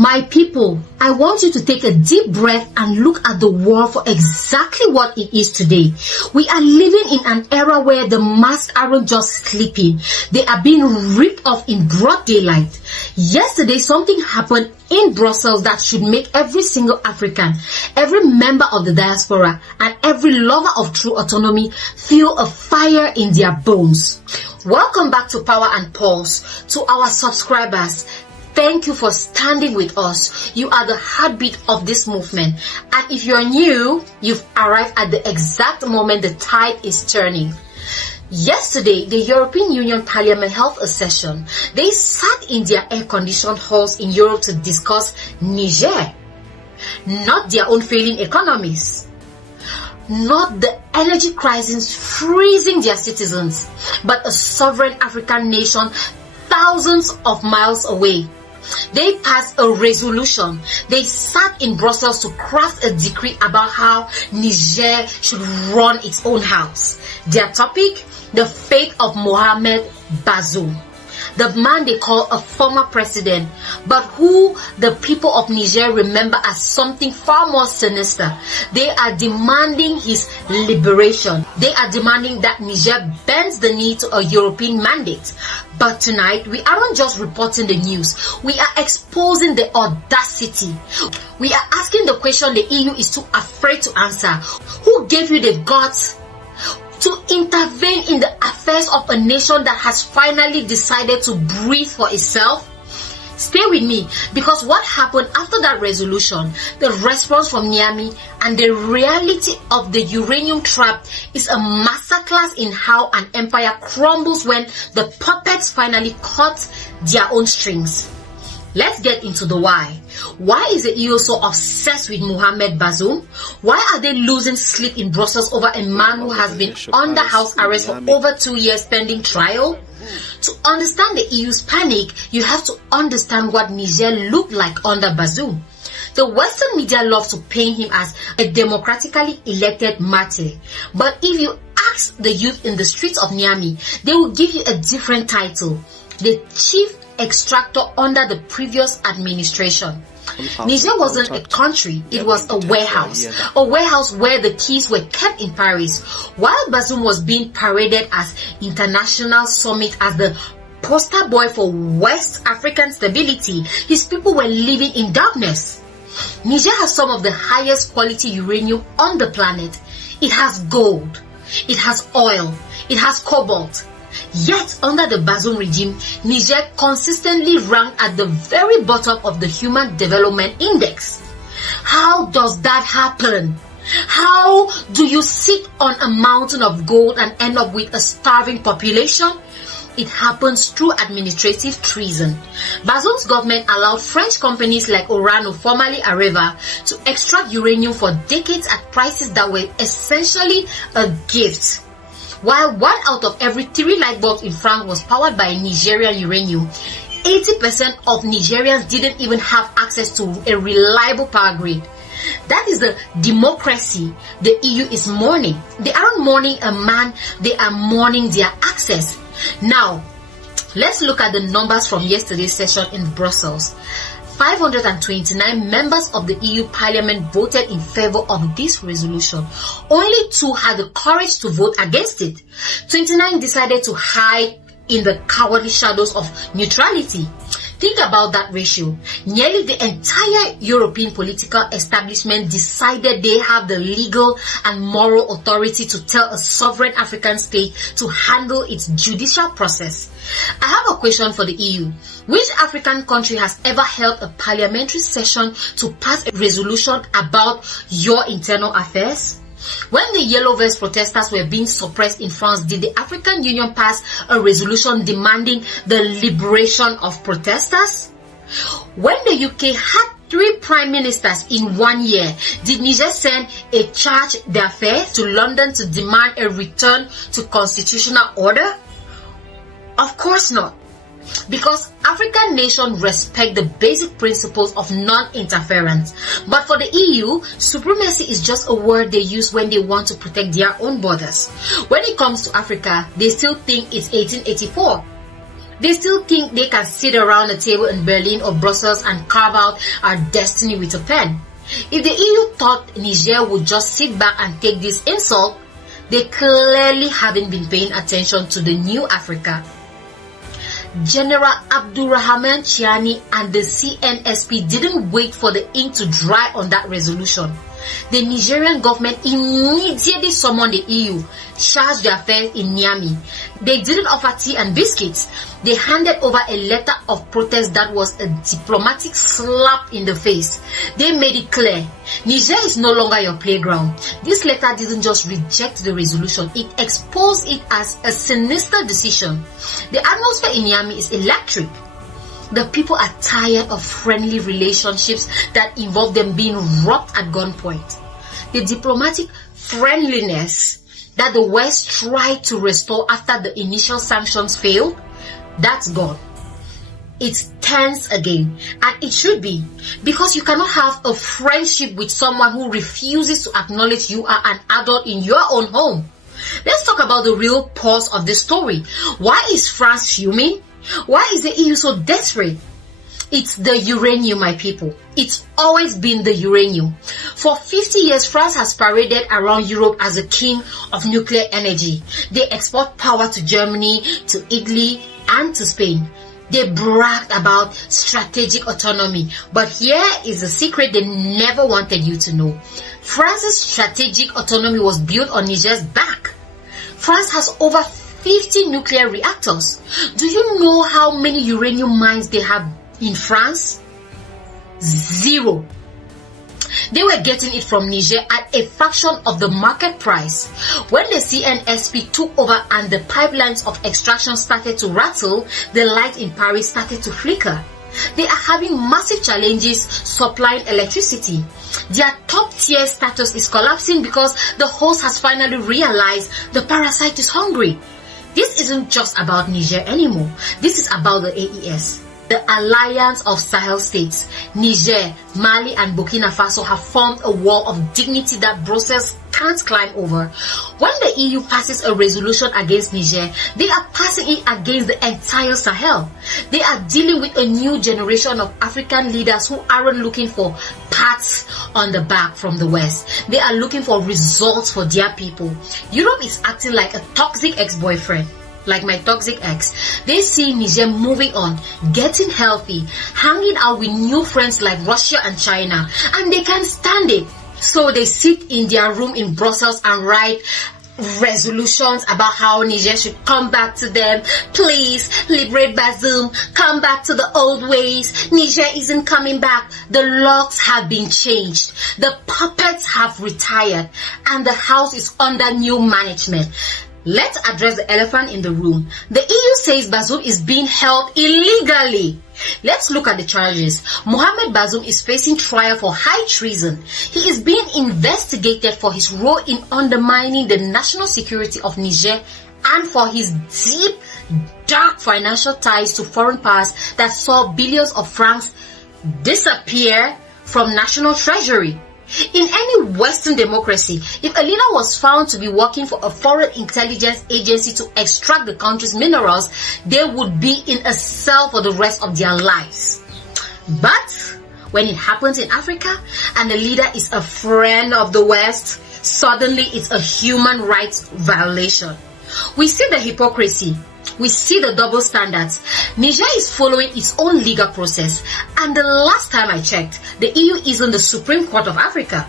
My people, I want you to take a deep breath and look at the world for exactly what it is today. We are living in an era where the masks aren't just sleeping. They are being ripped off in broad daylight. Yesterday, something happened in Brussels that should make every single African, every member of the diaspora, and every lover of true autonomy feel a fire in their bones. Welcome back to Power and Pulse. To our subscribers, thank you for standing with us. You are the heartbeat of this movement. And if you're new, you've arrived at the exact moment the tide is turning. Yesterday, the European Union Parliament held a session. They sat in their air-conditioned halls in Europe to discuss Niger, not their own failing economies, not the energy crisis freezing their citizens, but a sovereign African nation thousands of miles away. They passed a resolution. They sat in Brussels to craft a decree about how Niger should run its own house. Their topic, the fate of Mohamed Bazoum, the man they call a former president, but who the people of Niger remember as something far more sinister. They are demanding his liberation. They are demanding that Niger bends the knee to a European mandate. But tonight, we aren't just reporting the news. We are exposing the audacity. We are asking the question the EU is too afraid to answer. Who gave you the guts to intervene in the affairs of a nation that has finally decided to breathe for itself? Stay with me, because what happened after that resolution, the response from Niamey, and the reality of the uranium trap is a masterclass in how an empire crumbles when the puppets finally cut their own strings. Let's get into the why. Why is the EU so obsessed with Mohamed Bazoum? Why are they losing sleep in Brussels over a man who has been under house arrest for over 2 years pending trial? To understand the EU's panic, you have to understand what Niger looked like under Bazoum. The Western media love to paint him as a democratically elected martyr. But if you ask the youth in the streets of Niamey, they will give you a different title: the chief extractor under the previous administration. Niger wasn't a country, it was a warehouse where the keys were kept in Paris. While Bazoum was being paraded as international summit as the poster boy for West African stability, his people were living in darkness. Niger has some of the highest quality uranium on the planet. It has gold, it has oil, it has cobalt. Yet, under the Bazoum regime, Niger consistently ranked at the very bottom of the Human Development Index. How does that happen? How do you sit on a mountain of gold and end up with a starving population? It happens through administrative treason. Bazoum's government allowed French companies like Orano, formerly Areva, to extract uranium for decades at prices that were essentially a gift. While 1 out of every 3 light bulbs in France was powered by Nigerian uranium, 80% of Nigerians didn't even have access to a reliable power grid. That is the democracy the EU is mourning. They aren't mourning a man, they are mourning their access. Now, let's look at the numbers from yesterday's session in Brussels. 529 members of the EU Parliament voted in favor of this resolution. Only 2 had the courage to vote against it. 29 decided to hide in the cowardly shadows of neutrality. Think about that ratio. Nearly the entire European political establishment decided they have the legal and moral authority to tell a sovereign African state to handle its judicial process. I have a question for the EU. Which African country has ever held a parliamentary session to pass a resolution about your internal affairs? When the yellow vest protesters were being suppressed in France, did the African Union pass a resolution demanding the liberation of protesters? When the UK had 3 prime ministers in 1 year, did Niger send a charge d'affaires to London to demand a return to constitutional order? Of course not. Because African nations respect the basic principles of non-interference. But for the EU, supremacy is just a word they use when they want to protect their own borders. When it comes to Africa, they still think it's 1884. They still think they can sit around a table in Berlin or Brussels and carve out our destiny with a pen. If the EU thought Niger would just sit back and take this insult, they clearly haven't been paying attention to the new Africa. General Abdurrahman Tchiani and the CNSP didn't wait for the ink to dry on that resolution. The Nigerian government immediately summoned the EU, charged their affairs in Niamey. They didn't offer tea and biscuits. They handed over a letter of protest that was a diplomatic slap in the face. They made it clear, Niger is no longer your playground. This letter didn't just reject the resolution, it exposed it as a sinister decision. The atmosphere in Niamey is electric. The people are tired of friendly relationships that involve them being robbed at gunpoint. The diplomatic friendliness that the West tried to restore after the initial sanctions failed, that's gone. It's tense again, and it should be, because you cannot have a friendship with someone who refuses to acknowledge you are an adult in your own home. Let's talk about the real pause of this story. Why is France fuming? Why is the EU so desperate? It's the uranium, my people. It's always been the uranium. For 50 years, France has paraded around Europe as a king of nuclear energy. They export power to Germany, to Italy, and to Spain. They bragged about strategic autonomy. But here is a secret they never wanted you to know. France's strategic autonomy was built on Niger's back. France has over 50 nuclear reactors. Do you know how many uranium mines they have in France? 0. They were getting it from Niger at a fraction of the market price. When the CNSP took over and the pipelines of extraction started to rattle, the light in Paris started to flicker. They are having massive challenges supplying electricity. Their top tier status is collapsing because the host has finally realized the parasite is hungry. This isn't just about Niger anymore. This is about the AES. The alliance of Sahel states, Niger, Mali and Burkina Faso have formed a wall of dignity that Brussels can't climb over. When the EU passes a resolution against Niger, they are passing it against the entire Sahel. They are dealing with a new generation of African leaders who aren't looking for pats on the back from the West. They are looking for results for their people. Europe is acting like a toxic ex-boyfriend. Like my toxic ex. They see Niger moving on, getting healthy, hanging out with new friends like Russia and China, and they can't stand it. So they sit in their room in Brussels and write resolutions about how Niger should come back to them. Please liberate Bazoum, come back to the old ways. Niger isn't coming back. The locks have been changed, the puppets have retired, and the house is under new management. Let's address the elephant in the room. The EU says Bazoum is being held illegally. Let's look at the charges. Mohamed Bazoum is facing trial for high treason. He is being investigated for his role in undermining the national security of Niger and for his deep, dark financial ties to foreign powers that saw billions of francs disappear from national treasury. In any Western democracy, if a leader was found to be working for a foreign intelligence agency to extract the country's minerals, they would be in a cell for the rest of their lives. But when it happens in Africa and the leader is a friend of the West, suddenly it's a human rights violation. We see the hypocrisy. We see the double standards. Niger is following its own legal process, and the last time I checked, the EU isn't the Supreme Court of Africa.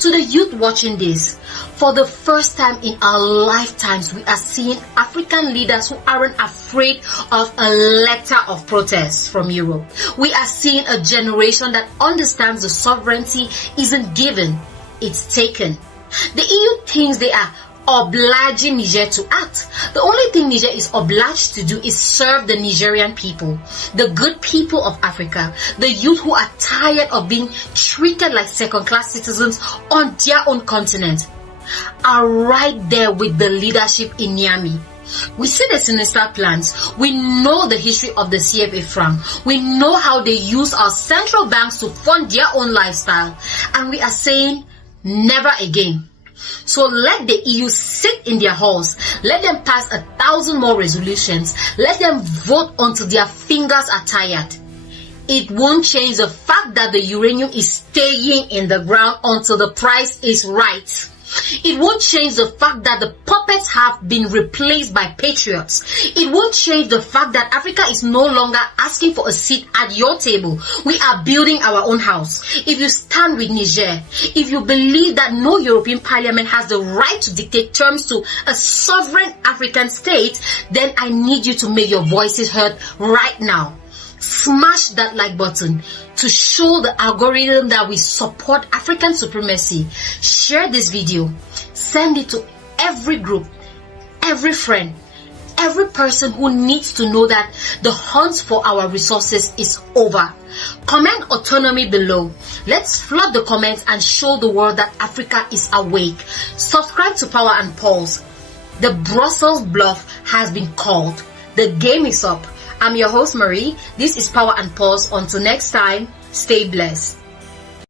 To the youth watching this, for the first time in our lifetimes, we are seeing African leaders who aren't afraid of a letter of protest from Europe. We are seeing a generation that understands the sovereignty isn't given, it's taken. The EU thinks they are obliging Niger to act. The only thing Niger is obliged to do is serve the Nigerian people, the good people of Africa, the youth who are tired of being treated like second-class citizens on their own continent, are right there with the leadership in Niamey. We see the sinister plans. We know the history of the CFA franc. We know how they use our central banks to fund their own lifestyle. And we are saying, never again. So let the EU sit in their halls. Let them pass 1,000 more resolutions. Let them vote until their fingers are tired. It won't change the fact that the uranium is staying in the ground until the price is right. It won't change the fact that the puppets have been replaced by patriots. It won't change the fact that Africa is no longer asking for a seat at your table. We are building our own house. If you stand with Niger, if you believe that no European Parliament has the right to dictate terms to a sovereign African state, then I need you to make your voices heard right now. Smash that like button to show the algorithm that we support African supremacy. Share this video. Send it to every group, every friend, every person who needs to know that the hunt for our resources is over. Comment autonomy below. Let's flood the comments and show the world that Africa is awake. Subscribe to Power and Pulse. The Brussels bluff has been called. The game is up. I'm your host, Marie. This is Power and Pulse. Until next time, stay blessed.